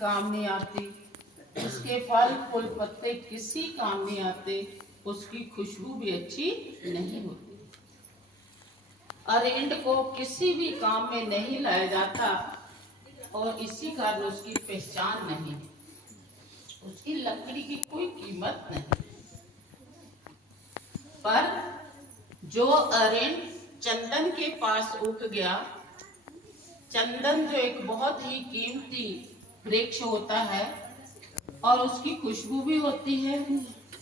काम नहीं आती, उसके फल फूल पत्ते किसी काम नहीं आते, उसकी खुशबू भी अच्छी नहीं होती। अरेंड को किसी भी काम में नहीं लाया जाता और इसी कारण उसकी पहचान नहीं है, उसकी लकड़ी की कोई कीमत नहीं। पर जो अरेंड चंदन के पास उग गया, चंदन जो एक बहुत ही कीमती वृक्ष होता है और उसकी खुशबू भी होती है,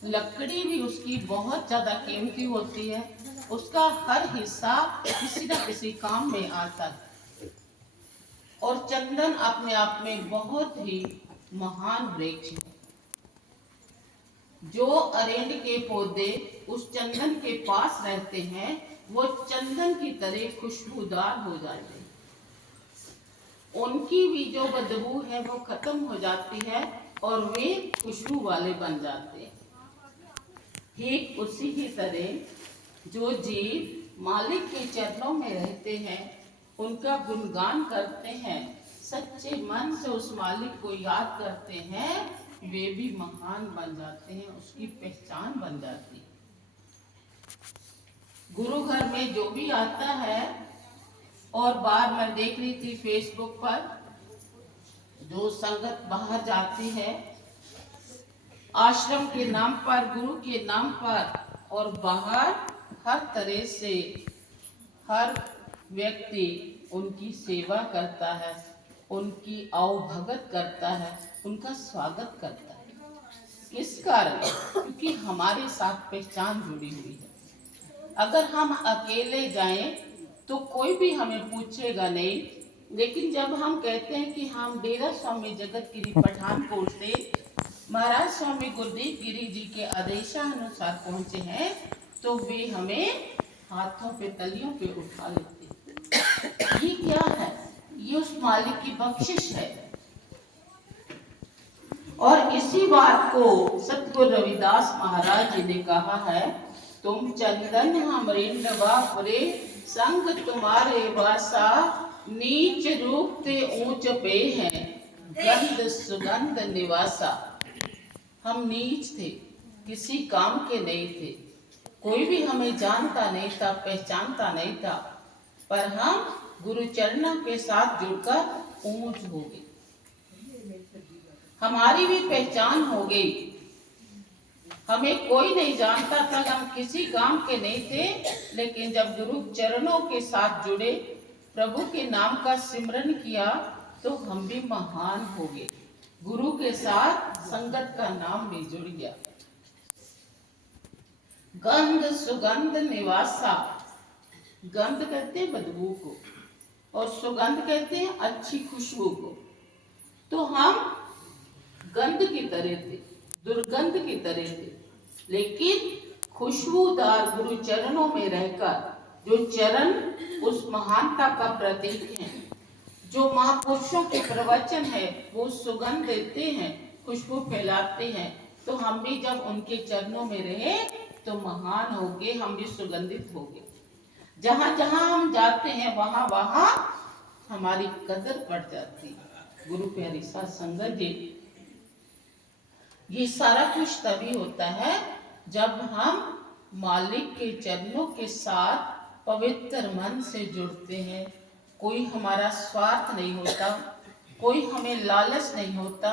लकड़ी भी उसकी बहुत ज्यादा कीमती होती है, उसका हर हिस्सा किसी न किसी काम में आता है। और चंदन अपने आप में बहुत ही महान वृक्ष है। जो अरेंड के पौधे उस चंदन के पास रहते हैं वो चंदन की तरह खुशबूदार हो जाते हैं, उनकी भी जो बदबू है वो खत्म हो जाती है और वे खुशबू वाले बन जाते हैं। ठीक उसी ही तरह जो जीव मालिक के चरणों में रहते हैं, उनका गुणगान करते हैं, सच्चे मन से उस मालिक को याद करते हैं, वे भी महान बन जाते हैं, उसकी पहचान बन जाती है। गुरु घर में जो भी आता है, और बार मैं देख रही थी फेसबुक पर जो संगत बाहर जाती है आश्रम के नाम पर, गुरु के नाम पर, और बाहर हर तरह से हर व्यक्ति उनकी सेवा करता है, उनकी आवभगत करता है, उनका स्वागत करता है। किस कारण? क्योंकि हमारे साथ पहचान जुड़ी हुई है। अगर हम अकेले जाएं तो कोई भी हमें पूछेगा नहीं, लेकिन जब हम कहते हैं कि हम डेरा स्वामी जगत गिरी पठानकोट से महाराज स्वामी गुरुदेव गिरी जी के आदेशानुसार पहुंचे हैं, तो वे हमें हाथों पे तलियों पे उठा लेते। ये क्या है? ये उस मालिक की बख्शिश है। और इसी बात को सतगुरु रविदास महाराज जी ने कहा है, तुम चंदन हम रेंडवा परे, संग तुम्हारे वासा, नीच रूप ते ऊंच पे हैं, गंध सुगंध निवासा। हम नीच थे, किसी काम के नहीं थे, कोई भी हमें जानता नहीं था, पहचानता नहीं था, पर हम गुरु चरणों के साथ जुड़कर ऊंच हो गए, हमारी भी पहचान हो गई। हमें कोई नहीं जानता था, हम किसी काम के नहीं थे, लेकिन जब गुरु चरणों के साथ जुड़े, प्रभु के नाम का सिमरन किया, तो हम भी महान हो गए। गुरु के साथ संगत का नाम भी जुड़ गया। गंध सुगंध निवासा, गंध कहते हैं बदबू को और सुगंध कहते हैं अच्छी खुशबू को। तो हम गंध की तरह थे, दुर्गंध की तरह थे, लेकिन खुशबूदार गुरु चरणों में रहकर, जो चरण उस महानता का प्रतीक है, जो महापुरुषों के प्रवचन है, वो सुगंध देते हैं, खुशबू फैलाते हैं। तो हम भी जब उनके चरणों में रहे तो महान हो गए, हम भी सुगंधित हो गए। जहां जहां हम जाते हैं वहां वहां हमारी कदर बढ़ जाती। गुरु प्यारी साध संगत जी, ये सारा कुछ तभी होता है जब हम मालिक के चरणों के साथ पवित्र मन से जुड़ते हैं। कोई हमारा स्वार्थ नहीं होता, कोई हमें लालच नहीं होता,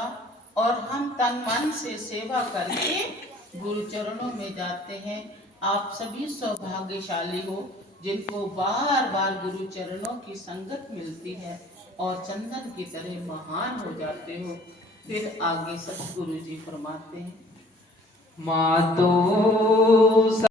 और हम तन मन से सेवा करके गुरु चरणों में जाते हैं। आप सभी सौभाग्यशाली हो जिनको बार बार गुरु चरणों की संगत मिलती है और चंदन की तरह महान हो जाते हो। फिर आगे सतगुरु जी फरमाते हैं, मातो